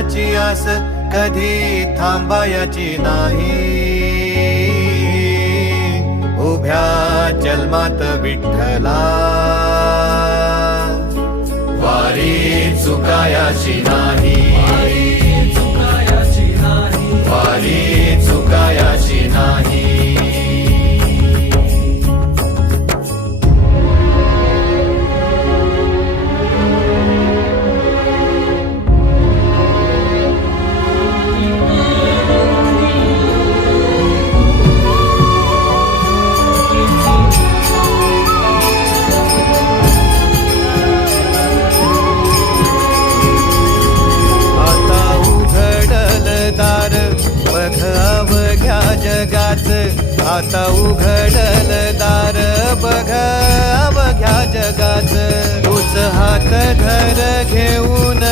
देवाची आस कधी थांबायची नाही. उभ्या जन्मात विठ्ठला वारी चुकायाची नाही. वारी चुकायाची नाही. आता उघडल दार बघ अवघ्या जगात. तूच हात धर घेऊन